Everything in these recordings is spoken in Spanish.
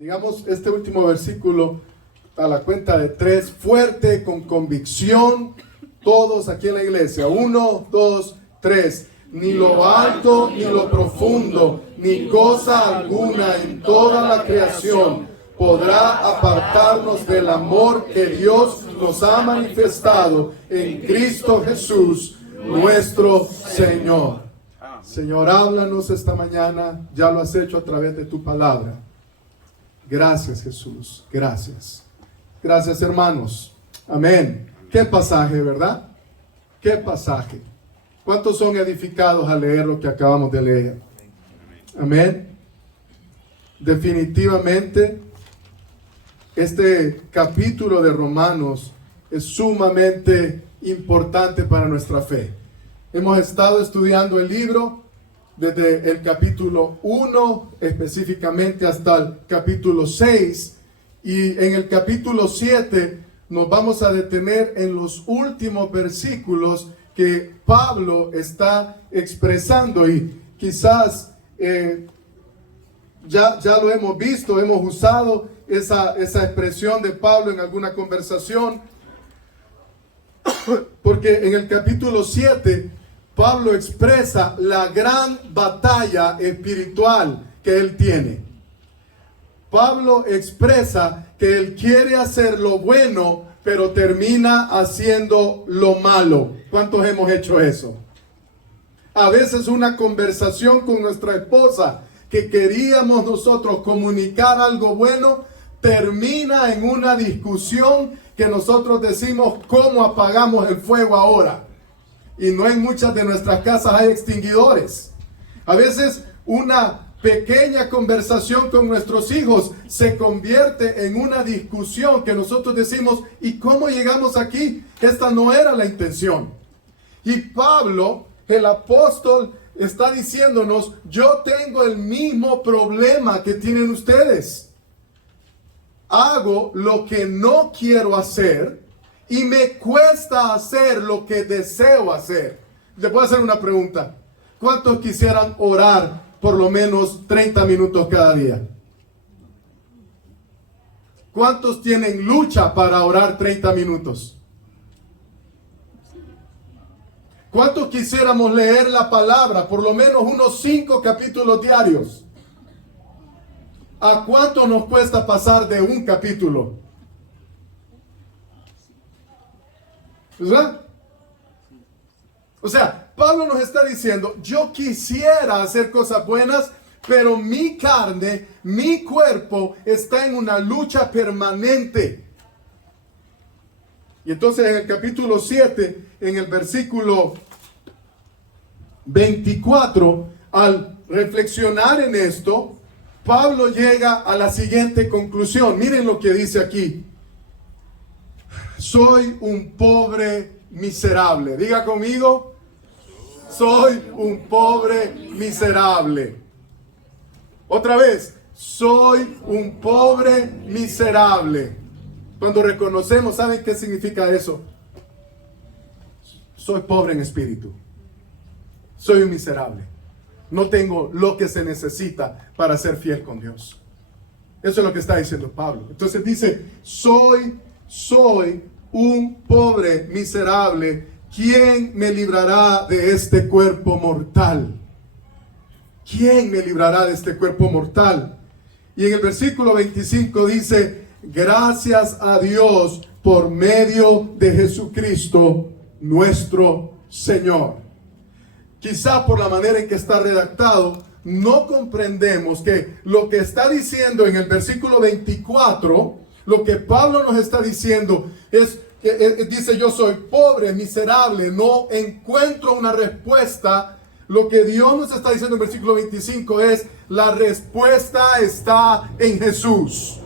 Digamos este último versículo a la cuenta de 3, fuerte, con convicción, todos aquí en la iglesia. 1, 2, 3. Ni lo alto, ni lo profundo, ni cosa alguna en toda la creación podrá apartarnos del amor que Dios nos ha manifestado en Cristo Jesús, nuestro Señor. Señor, háblanos esta mañana. Ya lo has hecho a través de tu palabra. Gracias, Jesús. Gracias. Gracias, hermanos. Amén. Qué pasaje, ¿verdad? Qué pasaje. ¿Cuántos son edificados al leer lo que acabamos de leer? Amén. Definitivamente, este capítulo de Romanos es sumamente importante para nuestra fe. Hemos estado estudiando el libro desde el capítulo 1 específicamente hasta el capítulo 6, y en el capítulo 7 nos vamos a detener en los últimos versículos que Pablo está expresando, y quizás ya lo hemos visto, hemos usado esa expresión de Pablo en alguna conversación, porque en el capítulo 7 Pablo expresa la gran batalla espiritual que él tiene. Pablo expresa que él quiere hacer lo bueno, pero termina haciendo lo malo. ¿Cuántos hemos hecho eso? A veces una conversación con nuestra esposa que queríamos nosotros comunicar algo bueno, termina en una discusión que nosotros decimos, ¿cómo apagamos el fuego ahora? Y no en muchas de nuestras casas hay extinguidores. A veces una pequeña conversación con nuestros hijos se convierte en una discusión que nosotros decimos, ¿y cómo llegamos aquí? Esta no era la intención. Y Pablo, el apóstol, está diciéndonos, yo tengo el mismo problema que tienen ustedes. Hago lo que no quiero hacer y me cuesta hacer lo que deseo hacer. Le puedo hacer una pregunta. ¿Cuántos quisieran orar por lo menos 30 minutos cada día? ¿Cuántos tienen lucha para orar 30 minutos? ¿Cuántos quisiéramos leer la palabra por lo menos unos 5 capítulos diarios? ¿A cuánto nos cuesta pasar de un capítulo? ¿Verdad? O sea, Pablo nos está diciendo, yo quisiera hacer cosas buenas, pero mi carne, mi cuerpo está en una lucha permanente. Y entonces en el capítulo 7, en el versículo 24, al reflexionar en esto, Pablo llega a la siguiente conclusión. Miren lo que dice aquí. Soy un pobre miserable. Diga conmigo. Soy un pobre miserable. Otra vez. Soy un pobre miserable. Cuando reconocemos, ¿saben qué significa eso? Soy pobre en espíritu. Soy un miserable. No tengo lo que se necesita para ser fiel con Dios. Eso es lo que está diciendo Pablo. Entonces dice, soy un pobre miserable. ¿Quién me librará de este cuerpo mortal? ¿Quién me librará de este cuerpo mortal? Y en el versículo 25 dice, gracias a Dios por medio de Jesucristo, nuestro Señor. Quizá por la manera en que está redactado, no comprendemos que lo que está diciendo en el versículo 24, lo que Pablo nos está diciendo es, dice, yo soy pobre, miserable, no encuentro una respuesta. Lo que Dios nos está diciendo en el versículo 25 es, la respuesta está en Jesús.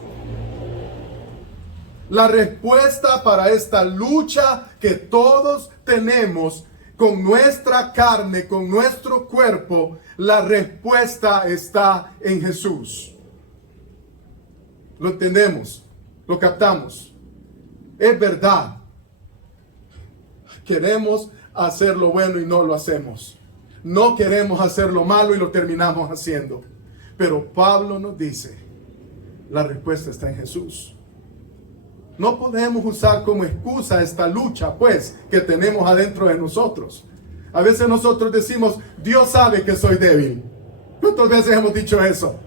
La respuesta para esta lucha que todos tenemos con nuestra carne, con nuestro cuerpo, la respuesta está en Jesús. Lo entendemos, lo captamos. Es verdad. Queremos hacer lo bueno y no lo hacemos. No queremos hacer lo malo y lo terminamos haciendo. Pero Pablo nos dice, La respuesta está en Jesús. No podemos usar como excusa esta lucha, pues, que tenemos adentro de nosotros. A veces nosotros decimos, Dios sabe que soy débil. ¿Cuántas veces hemos dicho eso?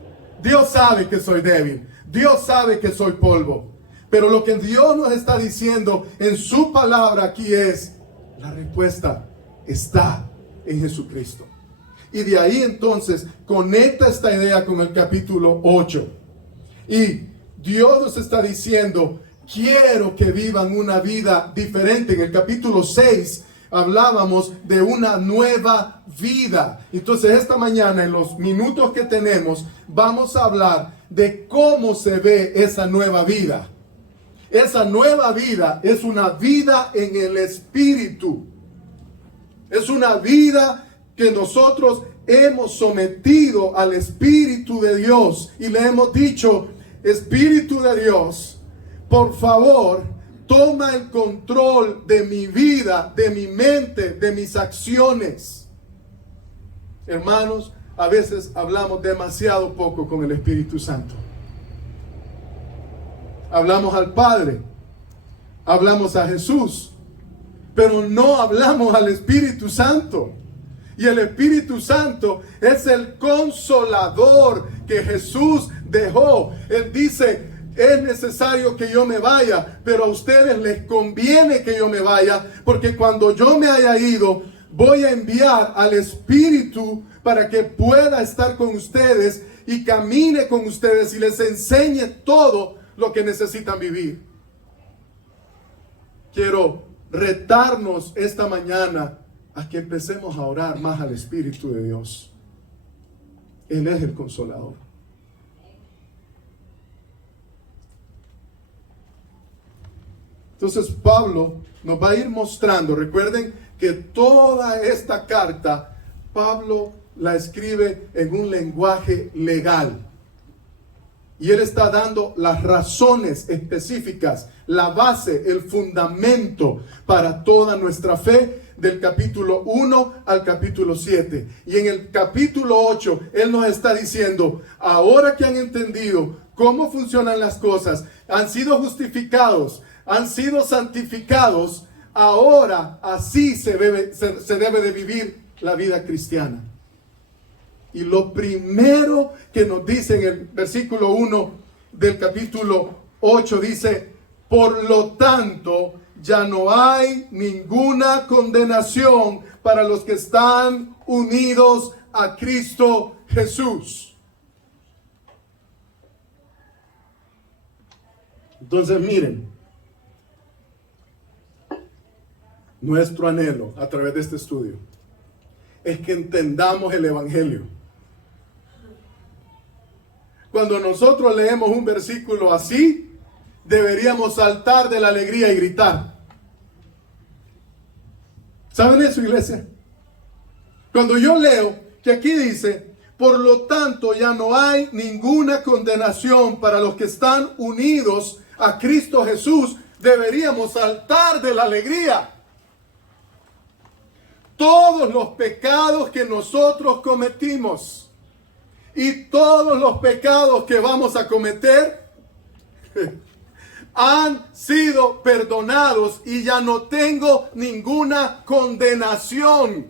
Dios sabe que soy débil. Dios sabe que soy polvo. Pero lo que Dios nos está diciendo en su palabra aquí es, la respuesta está en Jesucristo. Y de ahí entonces conecta esta idea con el capítulo 8. Y Dios nos está diciendo, quiero que vivan una vida diferente. En el capítulo 6 hablábamos de una nueva vida. Entonces esta mañana, en los minutos que tenemos, vamos a hablar de cómo se ve esa nueva vida. Esa nueva vida es una vida en el Espíritu. Es una vida que nosotros hemos sometido al Espíritu de Dios y le hemos dicho, Espíritu de Dios, por favor, toma el control de mi vida, de mi mente, de mis acciones. Hermanos, a veces hablamos demasiado poco con el Espíritu Santo. Hablamos al Padre, hablamos a Jesús, pero no hablamos al Espíritu Santo. Y el Espíritu Santo es el consolador que Jesús dejó. Él dice, es necesario que yo me vaya, pero a ustedes les conviene que yo me vaya, porque cuando yo me haya ido, voy a enviar al Espíritu para que pueda estar con ustedes y camine con ustedes y les enseñe todo lo que necesitan vivir. Quiero retarnos esta mañana a que empecemos a orar más al Espíritu de Dios. Él es el consolador. Entonces Pablo nos va a ir mostrando, recuerden que toda esta carta Pablo la escribe en un lenguaje legal. Y él está dando las razones específicas, la base, el fundamento para toda nuestra fe del capítulo 1 al capítulo 7. Y en el capítulo 8, él nos está diciendo, ahora que han entendido cómo funcionan las cosas, han sido justificados, han sido santificados, ahora así se debe de vivir la vida cristiana. Y lo primero que nos dice en el versículo 1 del capítulo 8 dice, por lo tanto, ya no hay ninguna condenación para los que están unidos a Cristo Jesús. Entonces miren, nuestro anhelo a través de este estudio es que entendamos el Evangelio. Cuando nosotros leemos un versículo así, deberíamos saltar de la alegría y gritar. ¿Saben eso, iglesia? Cuando yo leo que aquí dice, por lo tanto ya no hay ninguna condenación para los que están unidos a Cristo Jesús, deberíamos saltar de la alegría. Todos los pecados que nosotros cometimos y todos los pecados que vamos a cometer han sido perdonados y ya no tengo ninguna condenación.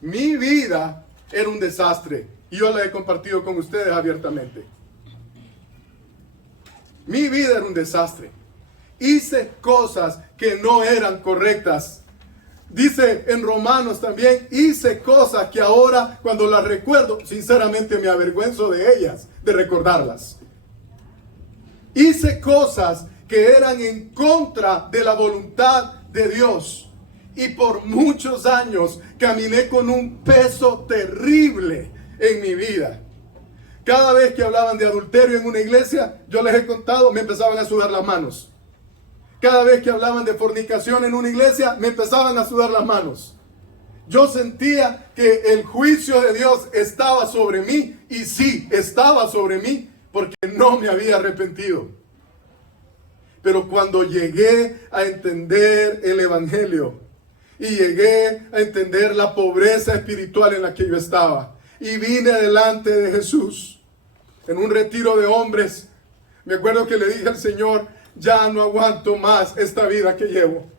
Mi vida era un desastre y yo la he compartido con ustedes abiertamente. Mi vida era un desastre. Hice cosas que no eran correctas. Dice en Romanos también, hice cosas que ahora cuando las recuerdo, sinceramente me avergüenzo de ellas, de recordarlas. Hice cosas que eran en contra de la voluntad de Dios. Y por muchos años caminé con un peso terrible en mi vida. Cada vez que hablaban de adulterio en una iglesia, yo les he contado, me empezaban a sudar las manos. Cada vez que hablaban de fornicación en una iglesia, me empezaban a sudar las manos. Yo sentía que el juicio de Dios estaba sobre mí, y sí, estaba sobre mí, porque no me había arrepentido. Pero cuando llegué a entender el Evangelio, y llegué a entender la pobreza espiritual en la que yo estaba, y vine delante de Jesús, en un retiro de hombres, me acuerdo que le dije al Señor, ya no aguanto más esta vida que llevo.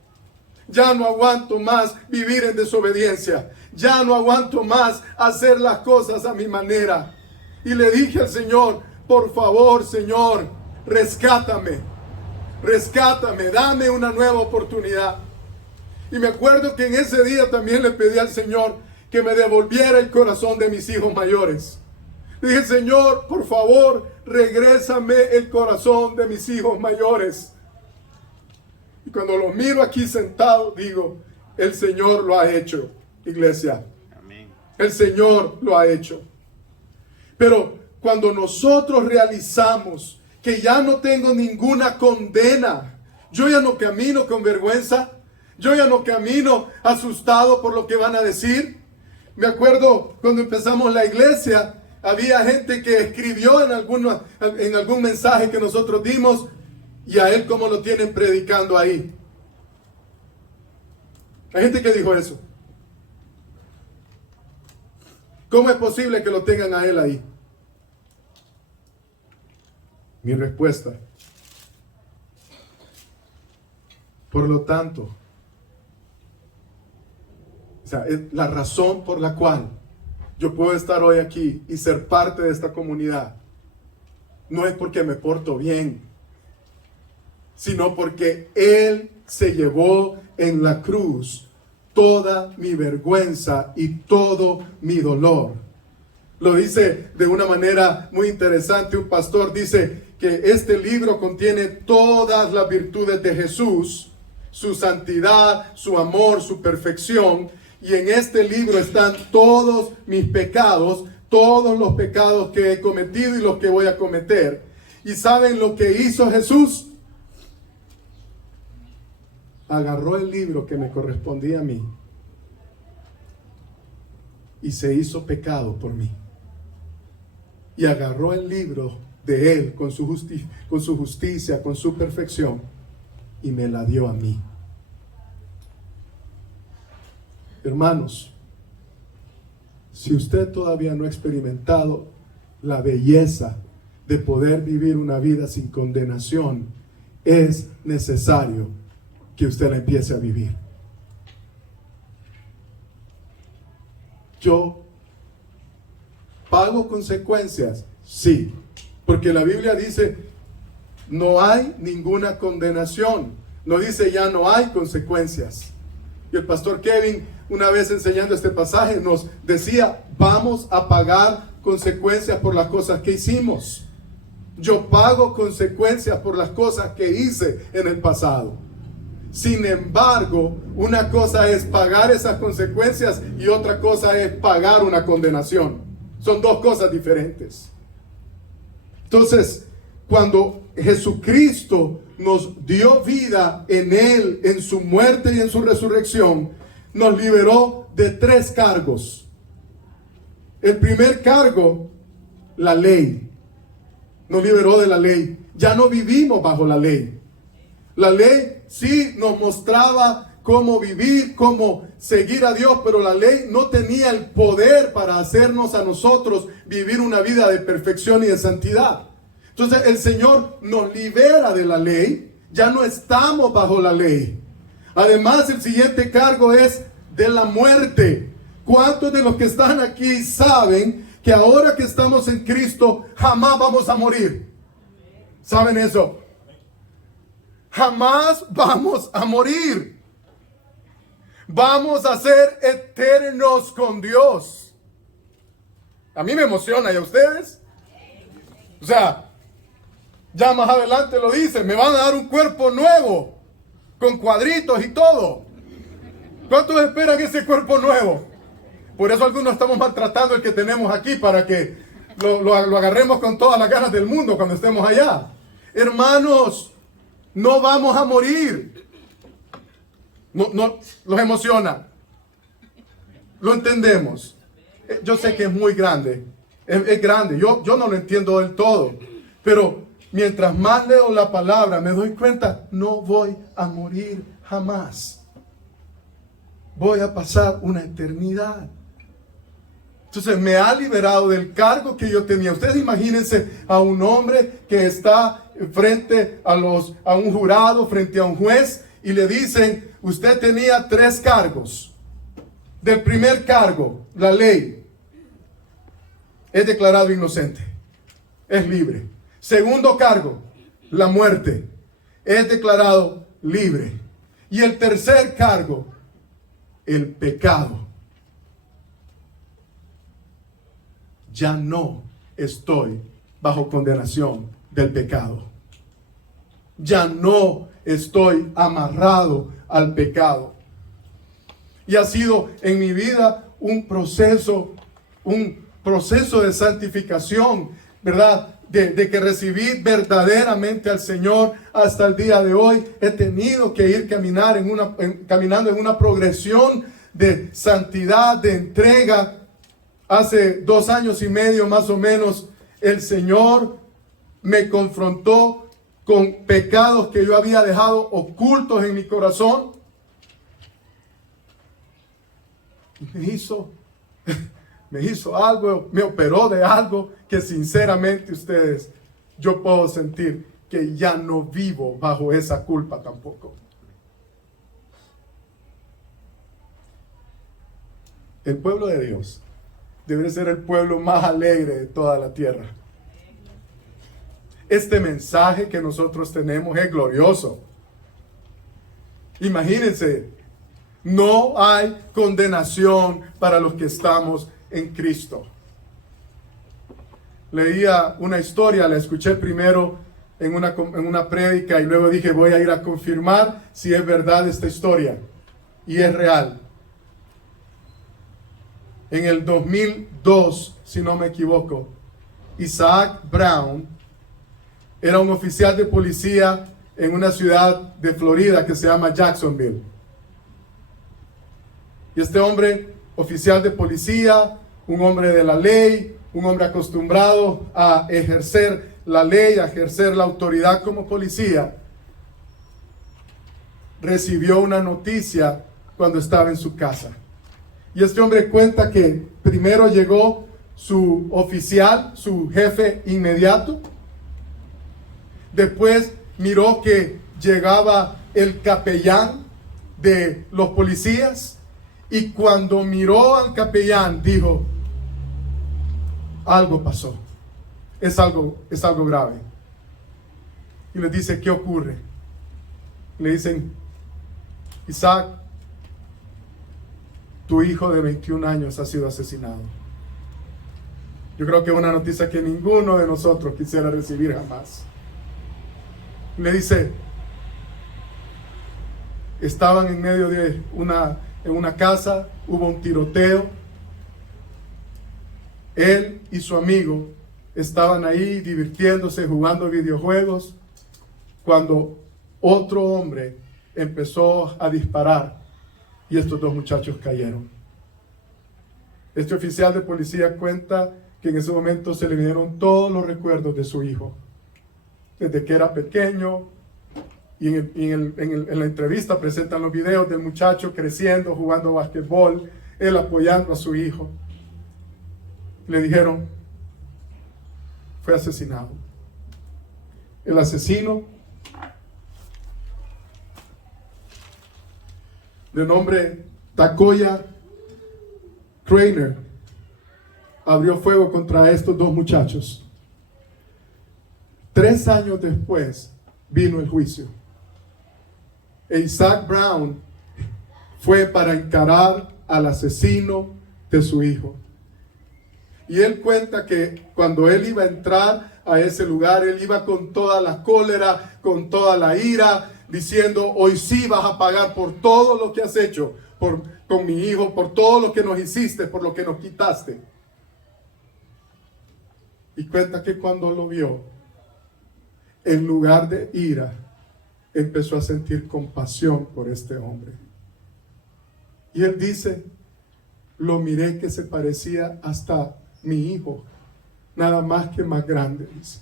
Ya no aguanto más vivir en desobediencia. Ya no aguanto más hacer las cosas a mi manera. Y le dije al Señor, por favor, Señor, rescátame. Rescátame, dame una nueva oportunidad. Y me acuerdo que en ese día también le pedí al Señor que me devolviera el corazón de mis hijos mayores. Le dije, Señor, por favor, regrésame el corazón de mis hijos mayores. Y cuando los miro aquí sentados, digo, el Señor lo ha hecho, iglesia. Amén. El Señor lo ha hecho. Pero cuando nosotros realizamos que ya no tengo ninguna condena, yo ya no camino con vergüenza, yo ya no camino asustado por lo que van a decir. Me acuerdo cuando empezamos la iglesia, había gente que escribió en algún mensaje que nosotros dimos, y a él cómo lo tienen predicando ahí. Hay gente que dijo eso. ¿Cómo es posible que lo tengan a él ahí? Mi respuesta: por lo tanto, es la razón por la cual yo puedo estar hoy aquí y ser parte de esta comunidad, no es porque me porto bien, sino porque Él se llevó en la cruz toda mi vergüenza y todo mi dolor. Lo dice de una manera muy interesante un pastor, dice que este libro contiene todas las virtudes de Jesús, su santidad, su amor, su perfección, y en este libro están todos mis pecados, todos los pecados que he cometido y los que voy a cometer. ¿Y saben lo que hizo Jesús? Agarró el libro que me correspondía a mí y se hizo pecado por mí. Y agarró el libro de Él con su justicia, con su perfección, y me la dio a mí. Hermanos, si usted todavía no ha experimentado la belleza de poder vivir una vida sin condenación, es necesario que usted la empiece a vivir. Yo pago consecuencias, sí, porque la Biblia dice no hay ninguna condenación, no dice ya no hay consecuencias. Y el pastor Kevin, una vez enseñando este pasaje, nos decía, vamos a pagar consecuencias por las cosas que hicimos. Yo pago consecuencias por las cosas que hice en el pasado. Sin embargo, una cosa es pagar esas consecuencias y otra cosa es pagar una condenación. Son dos cosas diferentes. Entonces, cuando Jesucristo nos dio vida en Él, en su muerte y en su resurrección, nos liberó de 3 cargos. El primer cargo, la ley. Nos liberó de la ley. Ya no vivimos bajo la ley. La ley sí nos mostraba cómo vivir, cómo seguir a Dios, pero la ley no tenía el poder para hacernos a nosotros vivir una vida de perfección y de santidad. Entonces el Señor nos libera de la ley, ya no estamos bajo la ley. Además, el siguiente cargo es de la muerte. ¿Cuántos de los que están aquí saben que ahora que estamos en Cristo jamás vamos a morir? ¿Saben eso? Jamás vamos a morir. Vamos a ser eternos con Dios. A mí me emociona, ¿y a ustedes? O sea, ya más adelante lo dice, me van a dar un cuerpo nuevo, con cuadritos y todo. ¿Cuántos esperan ese cuerpo nuevo? Por eso algunos estamos maltratando el que tenemos aquí, para que lo agarremos con todas las ganas del mundo cuando estemos allá. Hermanos, no vamos a morir. No, los emociona. Lo entendemos. Yo sé que es muy grande. Es grande. Yo no lo entiendo del todo. Pero mientras más leo la palabra, me doy cuenta, no voy a morir jamás. Voy a pasar una eternidad. Entonces me ha liberado del cargo que yo tenía. Ustedes imagínense a un hombre que está frente a un jurado, frente a un juez, y le dicen, usted tenía 3 cargos. Del primer cargo, la ley, es declarado inocente, es libre. Segundo cargo, la muerte, es declarado libre. Y el tercer cargo, el pecado. Ya no estoy bajo condenación del pecado. Ya no estoy amarrado al pecado. Y ha sido en mi vida un proceso de santificación, ¿verdad? De que recibí verdaderamente al Señor hasta el día de hoy. He tenido que ir caminando en una progresión de santidad, de entrega. Hace 2 años y medio más o menos, el Señor me confrontó con pecados que yo había dejado ocultos en mi corazón. Y me hizo algo, me operó de algo que sinceramente yo puedo sentir que ya no vivo bajo esa culpa tampoco. El pueblo de Dios debe ser el pueblo más alegre de toda la tierra. Este mensaje que nosotros tenemos es glorioso. Imagínense, no hay condenación para los que estamos en Cristo. Leía una historia, la escuché primero en una prédica y luego dije, voy a ir a confirmar si es verdad esta historia. Y es real. En el 2002, si no me equivoco, Isaac Brown era un oficial de policía en una ciudad de Florida que se llama Jacksonville. Y este hombre, oficial de policía, un hombre de la ley, un hombre acostumbrado a ejercer la ley, a ejercer la autoridad como policía, recibió una noticia cuando estaba en su casa. Y este hombre cuenta que primero llegó su oficial, su jefe inmediato. Después miró que llegaba el capellán de los policías. Y cuando miró al capellán, dijo, algo pasó. Es algo grave. Y le dice, ¿qué ocurre? Le dicen, Isaac, tu hijo de 21 años ha sido asesinado. Yo creo que es una noticia que ninguno de nosotros quisiera recibir jamás. Le dice, estaban en medio de una casa, hubo un tiroteo. Él y su amigo estaban ahí divirtiéndose, jugando videojuegos, cuando otro hombre empezó a disparar. Y estos 2 muchachos cayeron. Este oficial de policía cuenta que en ese momento se le vinieron todos los recuerdos de su hijo. Desde que era pequeño. Y en la entrevista presentan los videos del muchacho creciendo, jugando basquetbol, él apoyando a su hijo. Le dijeron, fue asesinado. El asesino, de nombre Takoya Craner, abrió fuego contra estos 2 muchachos. 3 años después vino el juicio. E Isaac Brown fue para encarar al asesino de su hijo. Y él cuenta que cuando él iba a entrar a ese lugar, él iba con toda la cólera, con toda la ira, diciendo, hoy sí vas a pagar por todo lo que has hecho con mi hijo, por todo lo que nos hiciste, por lo que nos quitaste. Y cuenta que cuando lo vio, en lugar de ira, empezó a sentir compasión por este hombre. Y él dice, lo miré que se parecía hasta mi hijo, nada más que más grande, dice.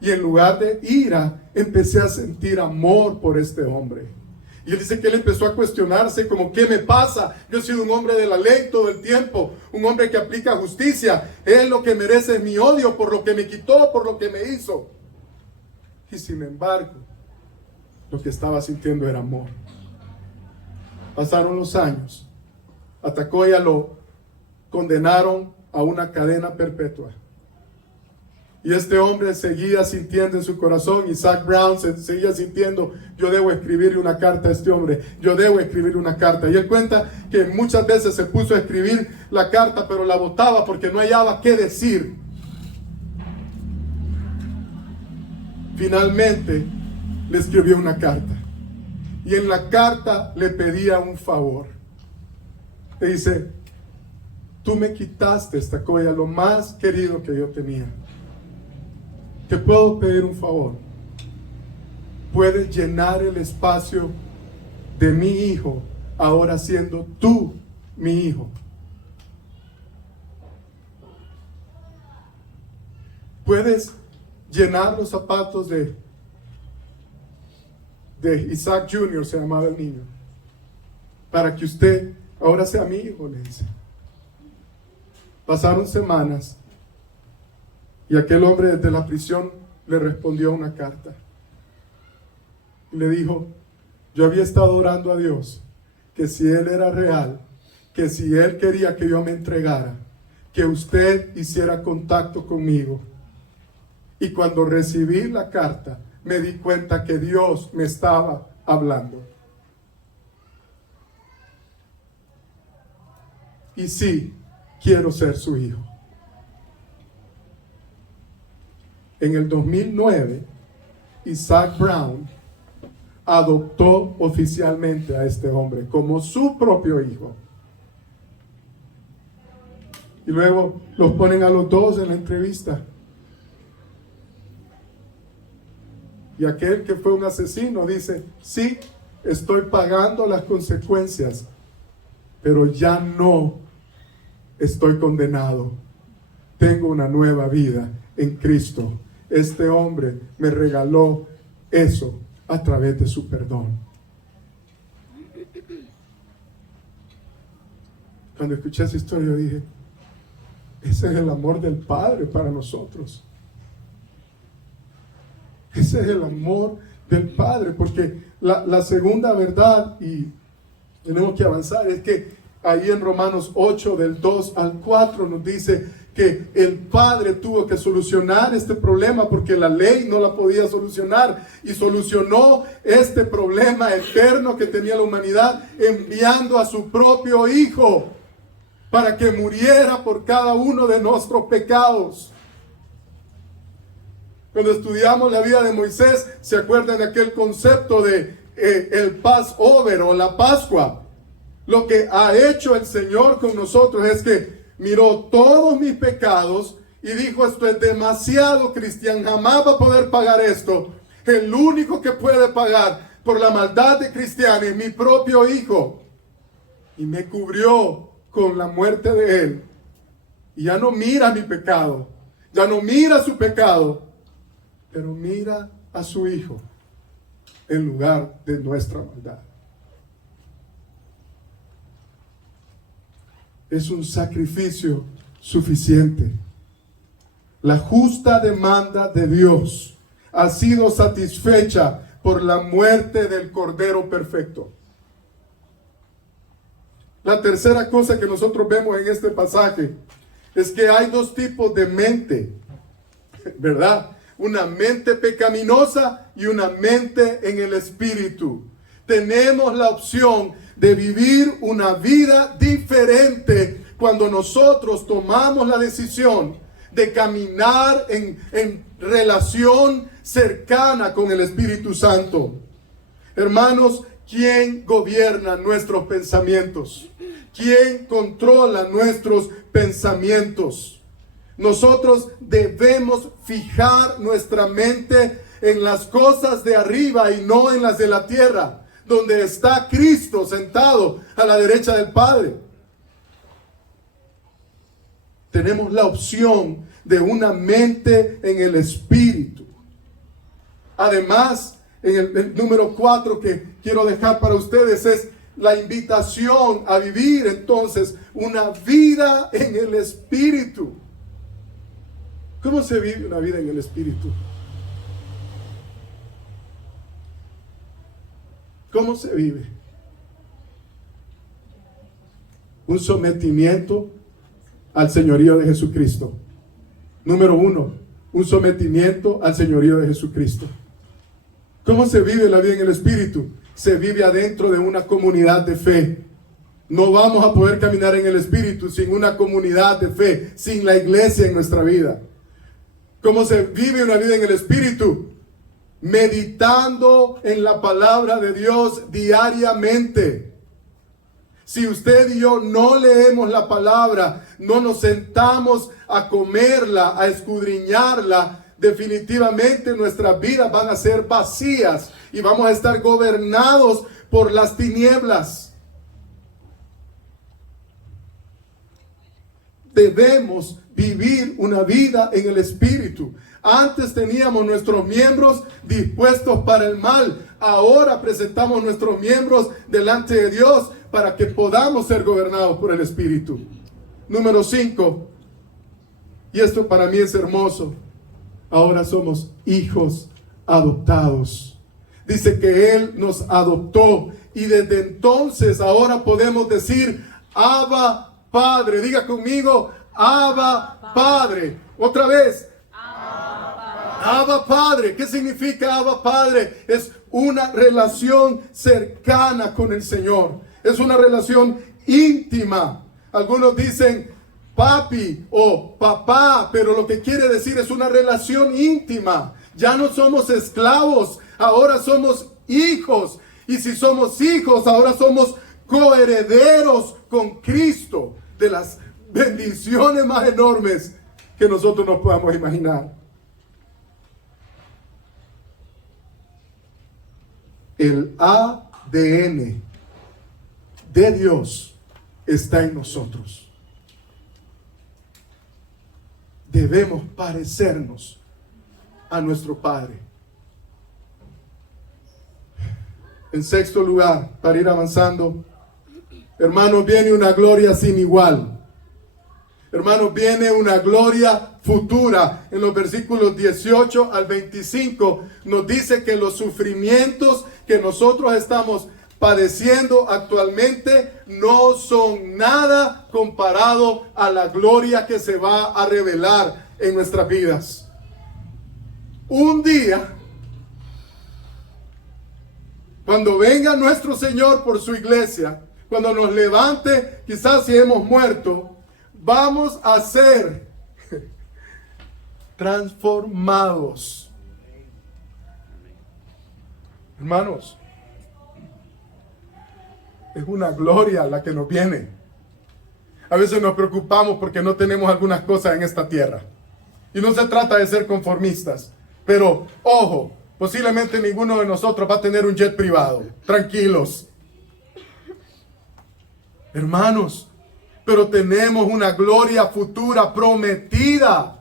Y en lugar de ira, empecé a sentir amor por este hombre. Y él dice que él empezó a cuestionarse como, ¿qué me pasa? Yo he sido un hombre de la ley todo el tiempo, un hombre que aplica justicia. Él lo que merece es mi odio por lo que me quitó, por lo que me hizo. Y sin embargo, lo que estaba sintiendo era amor. Pasaron los años. A Takoya lo condenaron a una cadena perpetua. Y este hombre seguía sintiendo en su corazón, Isaac Brown seguía sintiendo, yo debo escribirle una carta a este hombre, yo debo escribir una carta. Y él cuenta que muchas veces se puso a escribir la carta, pero la botaba porque no hallaba qué decir. Finalmente le escribió una carta. Y en la carta le pedía un favor. Le dice, tú me quitaste, Takoya, lo más querido que yo tenía. Te puedo pedir un favor. Puedes llenar el espacio de mi hijo, ahora siendo tú mi hijo. Puedes llenar los zapatos de Isaac Jr., se llamaba el niño, para que usted ahora sea mi hijo, le dice. Pasaron semanas y aquel hombre desde la prisión le respondió una carta. Y le dijo, yo había estado orando a Dios, que si Él era real, que si Él quería que yo me entregara, que usted hiciera contacto conmigo. Y cuando recibí la carta, me di cuenta que Dios me estaba hablando. Y sí, quiero ser su hijo. En el 2009, Isaac Brown adoptó oficialmente a este hombre como su propio hijo. Y luego los ponen a los dos en la entrevista. Y aquel que fue un asesino dice, sí, estoy pagando las consecuencias, pero ya no estoy condenado. Tengo una nueva vida en Cristo. Este hombre me regaló eso a través de su perdón. Cuando escuché esa historia yo dije, ese es el amor del Padre para nosotros. Ese es el amor del Padre, porque la segunda verdad, y tenemos que avanzar, es que ahí en Romanos 8 del 2 al 4 nos dice que el Padre tuvo que solucionar este problema porque la ley no la podía solucionar, y solucionó este problema eterno que tenía la humanidad enviando a su propio Hijo para que muriera por cada uno de nuestros pecados. Cuando estudiamos la vida de Moisés, ¿se acuerdan de aquel concepto de el Passover o la Pascua? Lo que ha hecho el Señor con nosotros es que miró todos mis pecados y dijo, esto es demasiado, Cristian, jamás va a poder pagar esto. El único que puede pagar por la maldad de Cristian es mi propio Hijo. Y me cubrió con la muerte de Él. Y ya no mira mi pecado, ya no mira su pecado, pero mira a su Hijo en lugar de nuestra maldad. Es un sacrificio suficiente. La justa demanda de Dios ha sido satisfecha por la muerte del Cordero Perfecto. La tercera cosa que nosotros vemos en este pasaje es que hay dos tipos de mente, ¿verdad? Una mente pecaminosa y una mente en el Espíritu. Tenemos la opción de vivir una vida diferente cuando nosotros tomamos la decisión de caminar en relación cercana con el Espíritu Santo. Hermanos, ¿quién gobierna nuestros pensamientos? ¿Quién controla nuestros pensamientos? Nosotros debemos fijar nuestra mente en las cosas de arriba y no en las de la tierra, donde está Cristo sentado a la derecha del Padre. Tenemos la opción de una mente en el Espíritu. Además, el número 4 que quiero dejar para ustedes es la invitación a vivir entonces una vida en el Espíritu. ¿Cómo se vive una vida en el Espíritu? ¿Cómo se vive? Un sometimiento al señorío de Jesucristo. Número 1, un sometimiento al señorío de Jesucristo. ¿Cómo se vive la vida en el Espíritu? Se vive adentro de una comunidad de fe. No vamos a poder caminar en el Espíritu sin una comunidad de fe, sin la iglesia en nuestra vida. ¿Cómo se vive una vida en el Espíritu? Meditando en la palabra de Dios diariamente. Si usted y yo no leemos la palabra, no nos sentamos a comerla, a escudriñarla, definitivamente nuestras vidas van a ser vacías y vamos a estar gobernados por las tinieblas. Debemos vivir una vida en el Espíritu. Antes teníamos nuestros miembros dispuestos para el mal. Ahora presentamos nuestros miembros delante de Dios para que podamos ser gobernados por el Espíritu. Número 5. Y esto para mí es hermoso. Ahora somos hijos adoptados. Dice que Él nos adoptó. Y desde entonces ahora podemos decir, Abba Padre. Diga conmigo, Abba Padre. Otra vez. Abba Padre. ¿Qué significa Abba Padre? Es una relación cercana con el Señor. Es una relación íntima. Algunos dicen papi o papá, pero lo que quiere decir es una relación íntima. Ya no somos esclavos, ahora somos hijos. Y si somos hijos, ahora somos coherederos con Cristo de las bendiciones más enormes que nosotros nos podamos imaginar. El ADN de Dios está en nosotros. Debemos parecernos a nuestro Padre. En sexto lugar, para ir avanzando, hermanos, viene una gloria sin igual. Hermanos, viene una gloria futura. En los versículos 18 al 25 nos dice que los sufrimientos que nosotros estamos padeciendo actualmente no son nada comparado a la gloria que se va a revelar en nuestras vidas. Un día, cuando venga nuestro Señor por su iglesia, cuando nos levante, quizás si hemos muerto, vamos a ser transformados. Hermanos, es una gloria la que nos viene. A veces nos preocupamos porque no tenemos algunas cosas en esta tierra. Y no se trata de ser conformistas. Pero, ojo, posiblemente ninguno de nosotros va a tener un jet privado. Tranquilos. Hermanos, pero tenemos una gloria futura prometida.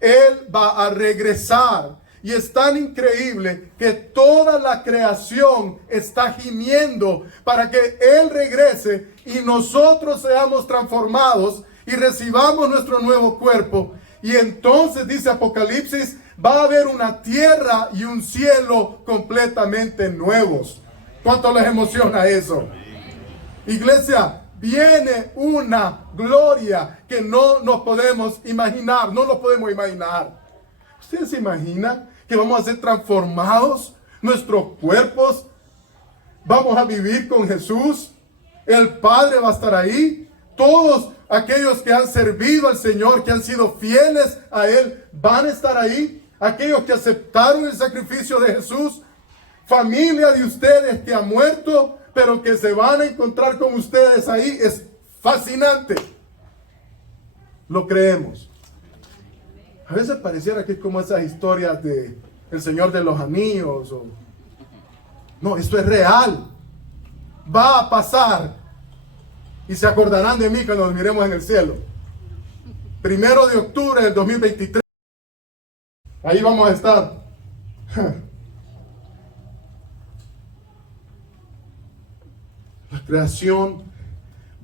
Él va a regresar. Y es tan increíble que toda la creación está gimiendo para que Él regrese y nosotros seamos transformados y recibamos nuestro nuevo cuerpo. Y entonces, dice Apocalipsis, va a haber una tierra y un cielo completamente nuevos. ¿Cuánto les emociona eso? Iglesia, viene una gloria que no nos podemos imaginar, no lo podemos imaginar. ¿Ustedes se imaginan que vamos a ser transformados? Nuestros cuerpos, vamos a vivir con Jesús. El Padre va a estar ahí. Todos aquellos que han servido al Señor, que han sido fieles a Él, van a estar ahí. Aquellos que aceptaron el sacrificio de Jesús. Familia de ustedes que ha muerto, pero que se van a encontrar con ustedes ahí. Es fascinante. Lo creemos. A veces pareciera que es como esas historias de El Señor de los Anillos. No, esto es real. Va a pasar. Y se acordarán de mí cuando nos miremos en el cielo. 1 de octubre del 2023. Ahí vamos a estar. La creación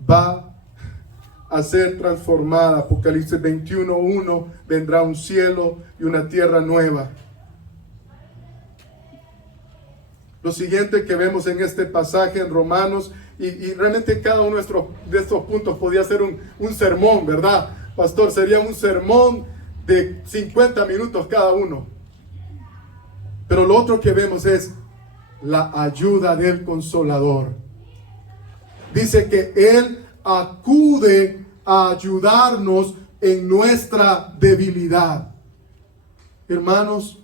va a ser transformada. Apocalipsis 21:1, vendrá un cielo y una tierra nueva. Lo siguiente que vemos en este pasaje en Romanos, y realmente cada uno de estos puntos podía ser un sermón, ¿verdad? Pastor, sería un sermón de 50 minutos cada uno. Pero lo otro que vemos es la ayuda del Consolador. Dice que Él acude a ayudarnos en nuestra debilidad. Hermanos,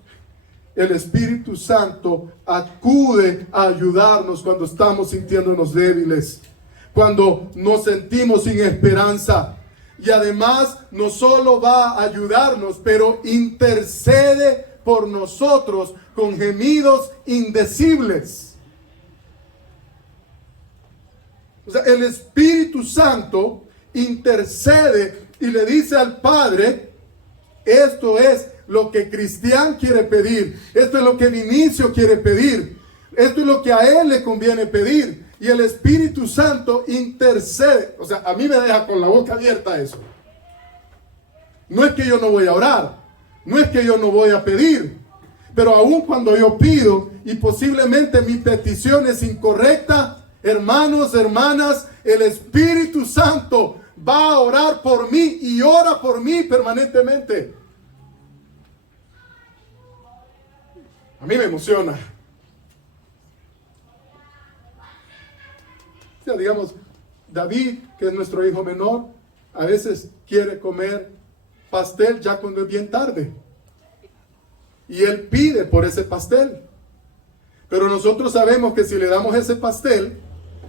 el Espíritu Santo acude a ayudarnos cuando estamos sintiéndonos débiles, cuando nos sentimos sin esperanza. Y además no solo va a ayudarnos, pero intercede por nosotros con gemidos indecibles. O sea, el Espíritu Santo intercede y le dice al Padre: esto es lo que Cristian quiere pedir, esto es lo que Vinicio quiere pedir, esto es lo que a él le conviene pedir. Y el Espíritu Santo intercede. O sea, a mí me deja con la boca abierta eso. No es que yo no voy a orar, no es que yo no voy a pedir, pero aun cuando yo pido y posiblemente mi petición es incorrecta, hermanos, hermanas, el Espíritu Santo va a orar por mí y ora por mí permanentemente. A mí me emociona. O sea, digamos, David, que es nuestro hijo menor, a veces quiere comer pastel ya cuando es bien tarde. Y él pide por ese pastel. Pero nosotros sabemos que si le damos ese pastel,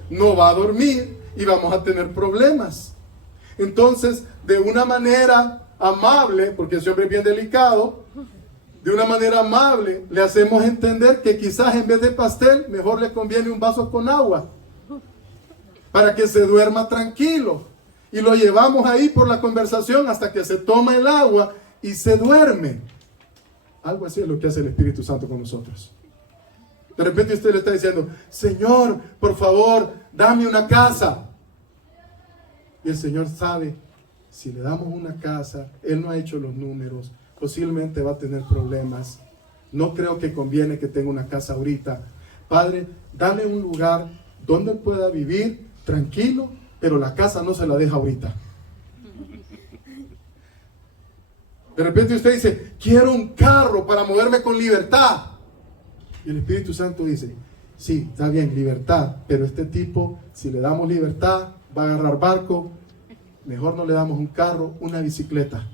no va a dormir y vamos a tener problemas. Entonces, de una manera amable, porque ese hombre es bien delicado, de una manera amable le hacemos entender que quizás en vez de pastel, mejor le conviene un vaso con agua, para que se duerma tranquilo. Y lo llevamos ahí por la conversación hasta que se toma el agua y se duerme. Algo así es lo que hace el Espíritu Santo con nosotros. De repente usted le está diciendo: Señor, por favor, dame una casa. Y el Señor sabe, si le damos una casa, Él no ha hecho los números, posiblemente va a tener problemas. No creo que conviene que tenga una casa ahorita. Padre, dale un lugar donde pueda vivir tranquilo, pero la casa no se la deja ahorita. De repente usted dice: quiero un carro para moverme con libertad. Y el Espíritu Santo dice: sí, está bien, libertad, pero este tipo, si le damos libertad, va a agarrar barco. Mejor no le damos un carro, una bicicleta.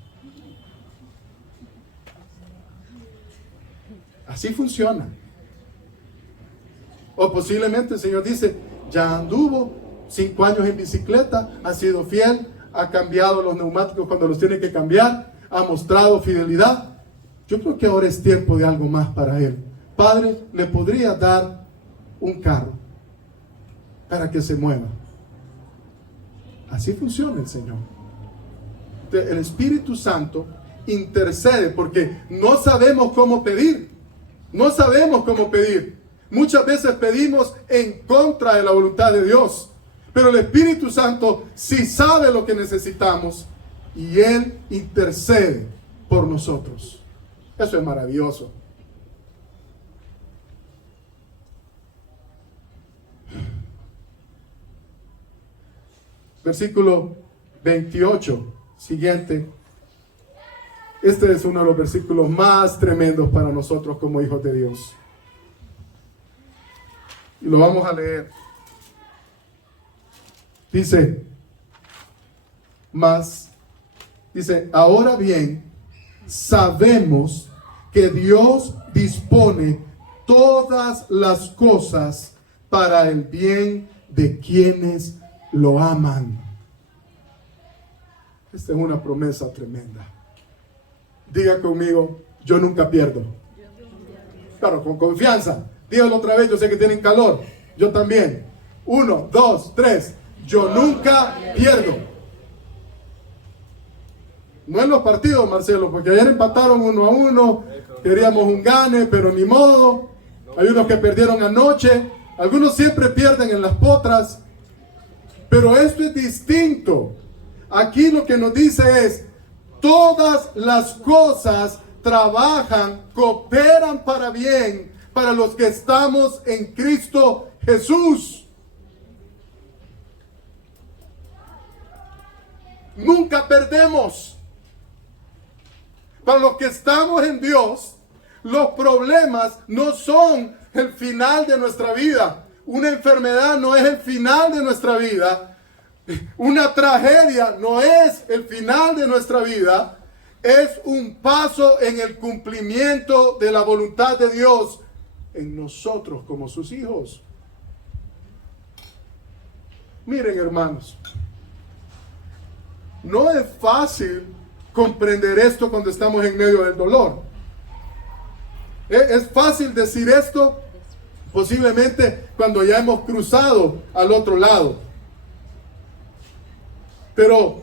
Así funciona. O posiblemente el Señor dice: ya anduvo 5 años en bicicleta, ha sido fiel, ha cambiado los neumáticos cuando los tiene que cambiar, ha mostrado fidelidad. Yo creo que ahora es tiempo de algo más para él. Padre, le podría dar un carro para que se mueva. Así funciona el Señor. El Espíritu Santo intercede porque no sabemos cómo pedir. No sabemos cómo pedir. Muchas veces pedimos en contra de la voluntad de Dios. Pero el Espíritu Santo sí sabe lo que necesitamos y Él intercede por nosotros. Eso es maravilloso. Versículo 28, siguiente. Este es uno de los versículos más tremendos para nosotros como hijos de Dios. Y lo vamos a leer. Dice, ahora bien, sabemos que Dios dispone todas las cosas para el bien de quienes lo aman. Esta es una promesa tremenda. Diga conmigo: yo nunca pierdo. Claro, con confianza. Dígalo otra vez, yo sé que tienen calor. Yo también. 1, 2, 3. Yo nunca pierdo. No en los partidos, Marcelo, porque ayer empataron 1-1. Queríamos un gane, pero ni modo. Hay unos que perdieron anoche. Algunos siempre pierden en las potras. Pero esto es distinto. Aquí lo que nos dice es, todas las cosas trabajan, cooperan para bien, para los que estamos en Cristo Jesús. Nunca perdemos. Para los que estamos en Dios, los problemas no son el final de nuestra vida. Una enfermedad no es el final de nuestra vida. Una tragedia no es el final de nuestra vida. Es un paso en el cumplimiento de la voluntad de Dios en nosotros como sus hijos. Miren, hermanos, no es fácil comprender esto cuando estamos en medio del dolor. Es fácil decir esto posiblemente cuando ya hemos cruzado al otro lado. Pero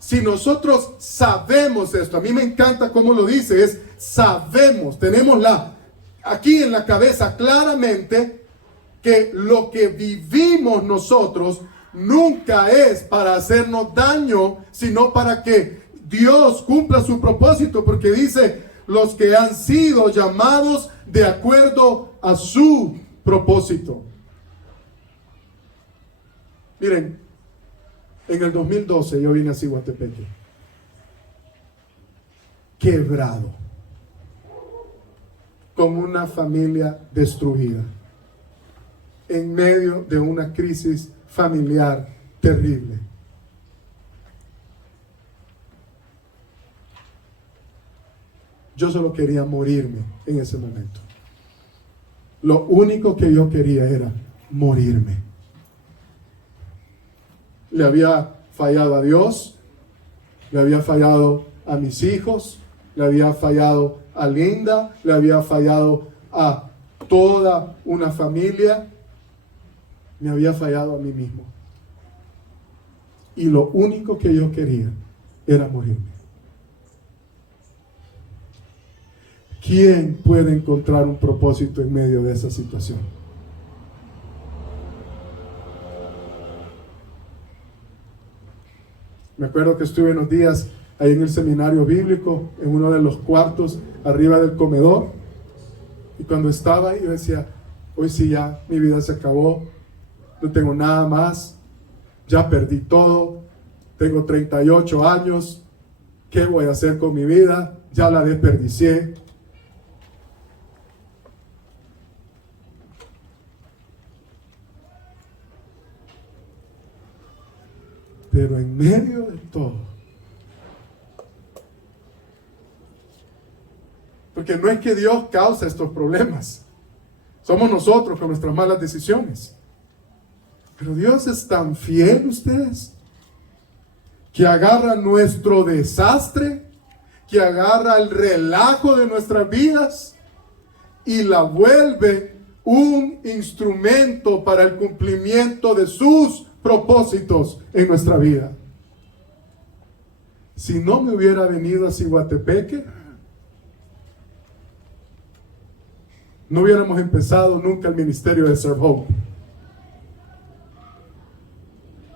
si nosotros sabemos esto, a mí me encanta cómo lo dice, es sabemos, tenemos aquí en la cabeza claramente que lo que vivimos nosotros nunca es para hacernos daño, sino para que Dios cumpla su propósito, porque dice, los que han sido llamados de acuerdo a su propósito. Miren, en el 2012 yo vine a Ciguatepeque, quebrado, con una familia destruida, en medio de una crisis familiar terrible. Yo solo quería morirme en ese momento. Lo único que yo quería era morirme. Le había fallado a Dios, le había fallado a mis hijos, le había fallado a Linda, le había fallado a toda una familia, me había fallado a mí mismo. Y lo único que yo quería era morirme. ¿Quién puede encontrar un propósito en medio de esa situación? Me acuerdo que estuve unos días ahí en el seminario bíblico, en uno de los cuartos arriba del comedor, y cuando estaba ahí yo decía, hoy sí ya mi vida se acabó, no tengo nada más, ya perdí todo, tengo 38 años, ¿qué voy a hacer con mi vida? Ya la desperdicié. Pero en medio de todo, porque no es que Dios causa estos problemas, somos nosotros con nuestras malas decisiones. Pero Dios es tan fiel, ustedes, que agarra nuestro desastre, que agarra el relajo de nuestras vidas y la vuelve un instrumento para el cumplimiento de sus propósitos en nuestra vida. Si no me hubiera venido a Ciguatepeque, no hubiéramos empezado nunca el ministerio de Serve Hope.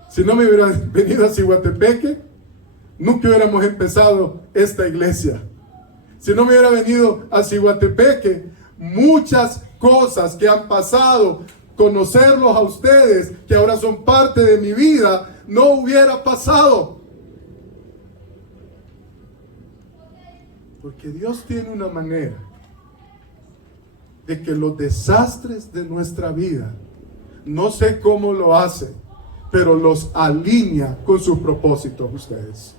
Si no me hubiera venido a Ciguatepeque, nunca hubiéramos empezado esta iglesia. Si no me hubiera venido a Ciguatepeque, muchas cosas que han pasado, conocerlos a ustedes, que ahora son parte de mi vida, no hubiera pasado. Porque Dios tiene una manera de que los desastres de nuestra vida, no sé cómo lo hace, pero los alinea con sus propósitos ustedes.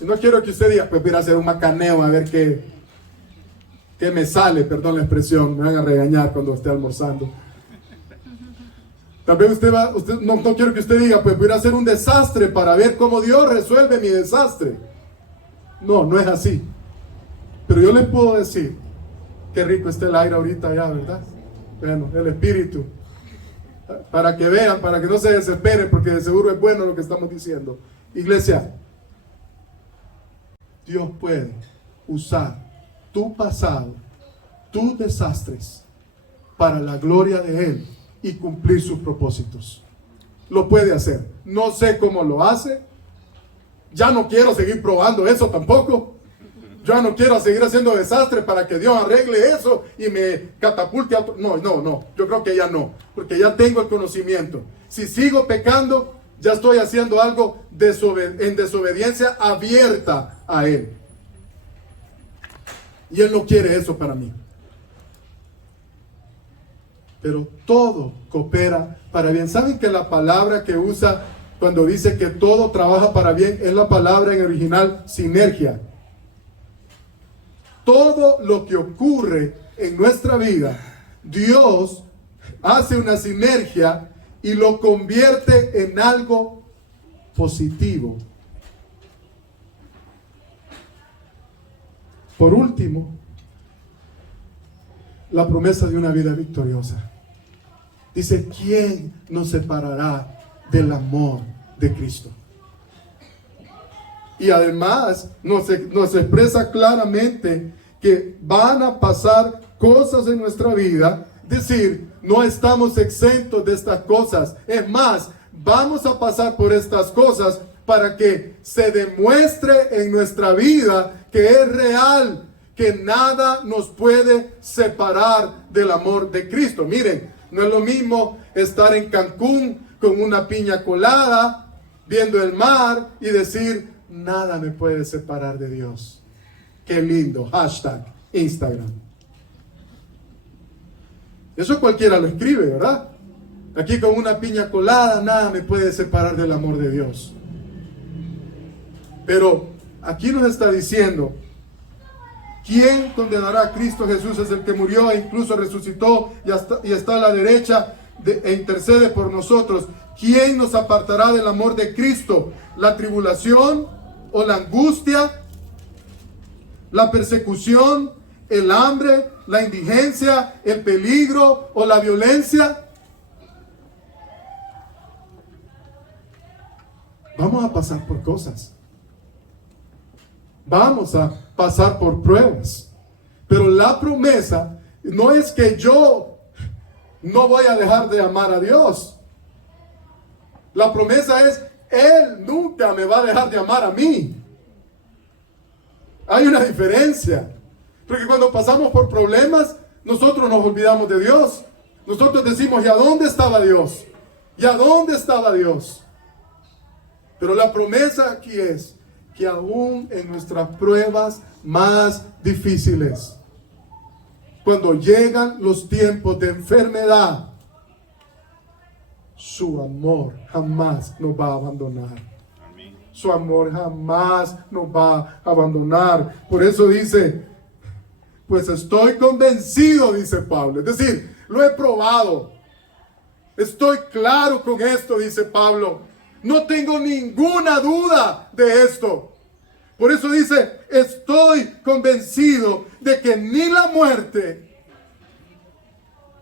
No quiero que usted diga, pues voy a hacer un macaneo a ver qué me sale, perdón la expresión, me van a regañar cuando esté almorzando. Tal vez no quiero que usted diga, pues voy a hacer un desastre para ver cómo Dios resuelve mi desastre. No, no es así. Pero yo les puedo decir, qué rico está el aire ahorita allá, ¿verdad? Bueno, el espíritu. Para que vean, para que no se desesperen, porque de seguro es bueno lo que estamos diciendo. Iglesia, Dios puede usar tu pasado, tus desastres, para la gloria de Él y cumplir sus propósitos. Lo puede hacer. No sé cómo lo hace. Ya no quiero seguir probando eso tampoco. Yo no quiero seguir haciendo desastre para que Dios arregle eso y me catapulte a otro. No. Yo creo que ya no. Porque ya tengo el conocimiento. Si sigo pecando, ya estoy haciendo algo en desobediencia abierta a Él. Y Él no quiere eso para mí. Pero todo coopera para bien. ¿Saben que la palabra que usa cuando dice que todo trabaja para bien es la palabra en original sinergia? Todo lo que ocurre en nuestra vida, Dios hace una sinergia y lo convierte en algo positivo. Por último, la promesa de una vida victoriosa. Dice, ¿quién nos separará del amor de Cristo? Y además nos expresa claramente que van a pasar cosas en nuestra vida. Es decir, no estamos exentos de estas cosas. Es más, vamos a pasar por estas cosas para que se demuestre en nuestra vida que es real, que nada nos puede separar del amor de Cristo. Miren, no es lo mismo estar en Cancún con una piña colada, viendo el mar y decir, nada me puede separar de Dios. Qué lindo, hashtag Instagram. Eso cualquiera lo escribe, ¿verdad? Aquí con una piña colada, nada me puede separar del amor de Dios. Pero aquí nos está diciendo, ¿quién condenará a Cristo Jesús? Es el que murió e incluso resucitó y está a la derecha e intercede por nosotros. ¿Quién nos apartará del amor de Cristo? ¿La tribulación o la angustia? ¿La persecución? ¿El hambre? ¿La indigencia? ¿El peligro o la violencia? Vamos a pasar por cosas. Vamos a pasar por pruebas. Pero la promesa no es que yo no voy a dejar de amar a Dios. La promesa es, Él nunca me va a dejar de amar a mí. Hay una diferencia. Porque cuando pasamos por problemas, nosotros nos olvidamos de Dios. Nosotros decimos, ¿y a dónde estaba Dios? ¿Y a dónde estaba Dios? Pero la promesa aquí es que aún en nuestras pruebas más difíciles, cuando llegan los tiempos de enfermedad, su amor jamás nos va a abandonar. Su amor jamás nos va a abandonar. Por eso dice, pues estoy convencido, dice Pablo. Es decir, lo he probado. Estoy claro con esto, dice Pablo. No tengo ninguna duda de esto. Por eso dice, estoy convencido de que ni la muerte,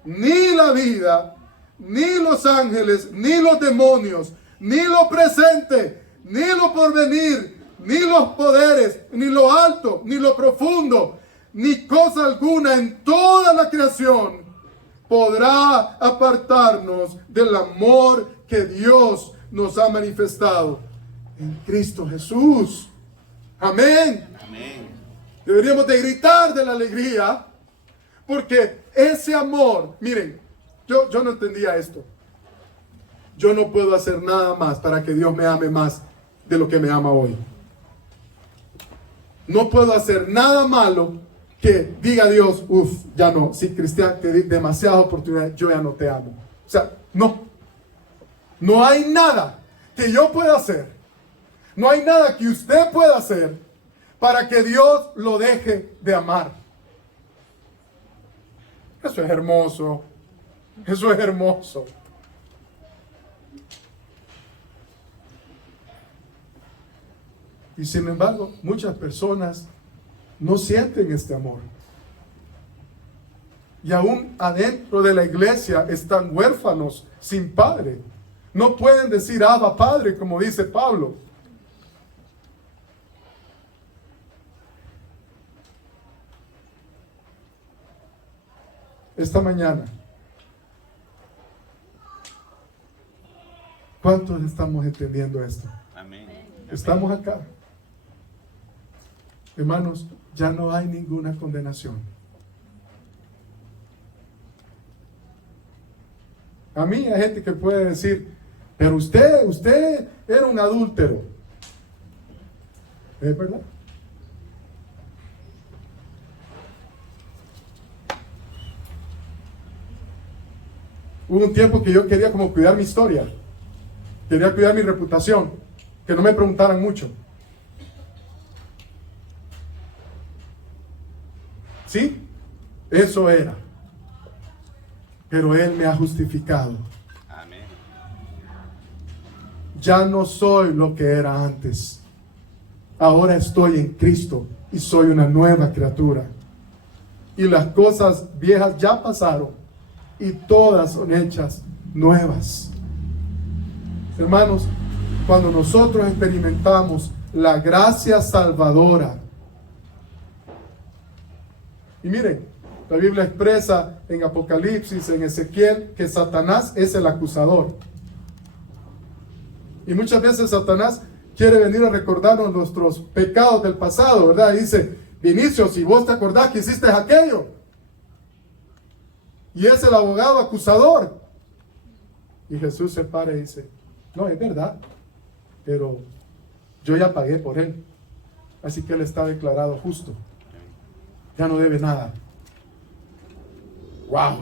ni la vida, ni los ángeles, ni los demonios, ni lo presente, ni lo porvenir, ni los poderes, ni lo alto, ni lo profundo, ni cosa alguna en toda la creación podrá apartarnos del amor que Dios nos ha manifestado en Cristo Jesús. Amén. Amén. Deberíamos de gritar de la alegría, porque ese amor, miren, yo no entendía esto. Yo no puedo hacer nada más para que Dios me ame más de lo que me ama hoy. No puedo hacer nada malo que diga a Dios, ya no, si Cristian, te di demasiadas oportunidades, yo ya no te amo. O sea, no hay nada que yo pueda hacer, no hay nada que usted pueda hacer para que Dios lo deje de amar. Eso es hermoso, eso es hermoso. Y sin embargo, muchas personas no sienten este amor. Y aún adentro de la iglesia están huérfanos, sin padre. No pueden decir Abba Padre, como dice Pablo. Esta mañana ¿Cuántos estamos entendiendo esto? Amén. Estamos acá. Hermanos, ya no hay ninguna condenación. A mí hay gente que puede decir, pero usted era un adúltero. ¿Es verdad? Hubo un tiempo que yo quería como cuidar mi historia. Quería cuidar mi reputación. Que no me preguntaran mucho. ¿Sí? Eso era. Pero Él me ha justificado. Amén. Ya no soy lo que era antes. Ahora estoy en Cristo y soy una nueva criatura. Y las cosas viejas ya pasaron y todas son hechas nuevas. Hermanos, cuando nosotros experimentamos la gracia salvadora, y miren, la Biblia expresa en Apocalipsis, en Ezequiel, que Satanás es el acusador. Y muchas veces Satanás quiere venir a recordarnos nuestros pecados del pasado, ¿verdad? Y dice, Vinicio, si vos te acordás que hiciste aquello. Y es el abogado acusador. Y Jesús se para y dice, no, es verdad, pero yo ya pagué por él. Así que él está declarado justo. Ya no debe nada. ¡Wow!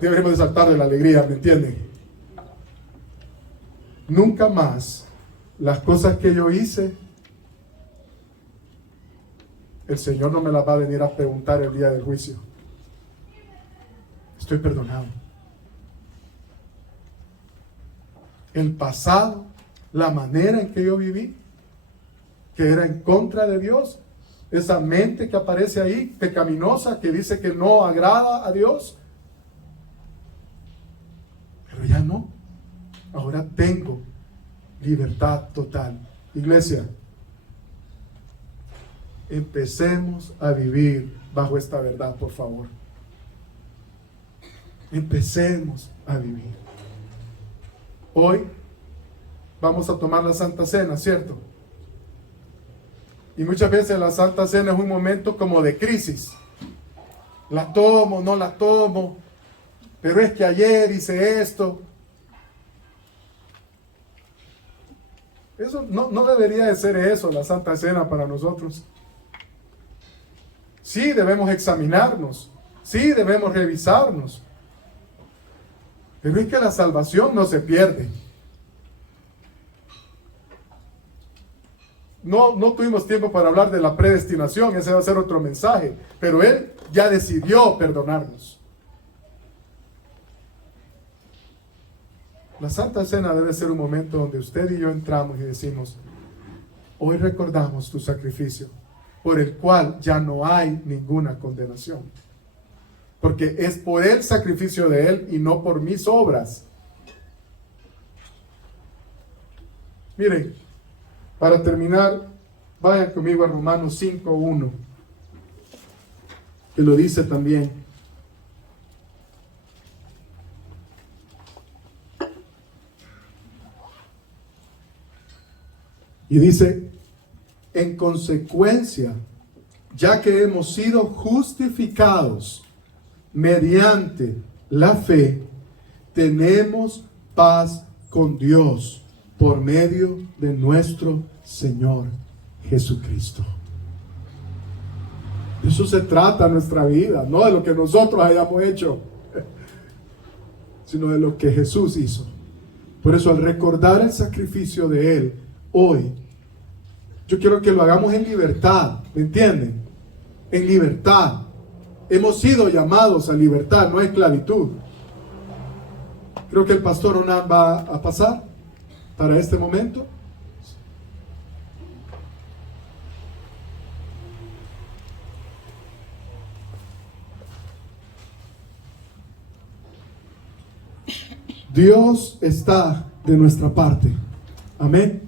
Deberíamos de saltar de la alegría, ¿me entienden? Nunca más las cosas que yo hice, el Señor no me las va a venir a preguntar el día del juicio. Estoy perdonado. El pasado, la manera en que yo viví, que era en contra de Dios, esa mente que aparece ahí, pecaminosa, que dice que no agrada a Dios, pero ya no. Ahora tengo libertad total. Iglesia, empecemos a vivir bajo esta verdad, por favor. Empecemos a vivir. Hoy vamos a tomar la Santa Cena, ¿cierto? Y muchas veces la Santa Cena es un momento como de crisis. La tomo, no la tomo, pero es que ayer hice esto. Eso no debería de ser eso, la Santa Cena para nosotros. Sí debemos examinarnos, sí debemos revisarnos. Pero es que la salvación no se pierde. No tuvimos tiempo para hablar de la predestinación, ese va a ser otro mensaje, pero Él ya decidió perdonarnos. La Santa Cena debe ser un momento donde usted y yo entramos y decimos, hoy recordamos tu sacrificio, por el cual ya no hay ninguna condenación. Porque es por el sacrificio de Él y no por mis obras. Miren, para terminar, vayan conmigo a Romanos 5:1, que lo dice también. Y dice, en consecuencia, ya que hemos sido justificados mediante la fe, tenemos paz con Dios por medio de nuestro Señor Jesucristo. De eso se trata nuestra vida, no de lo que nosotros hayamos hecho, sino de lo que Jesús hizo. Por eso, al recordar el sacrificio de Él, hoy, yo quiero que lo hagamos en libertad, ¿me entienden? En libertad. Hemos sido llamados a libertad, no a esclavitud. Creo que el pastor Onan va a pasar para este momento. Dios está de nuestra parte. Amén.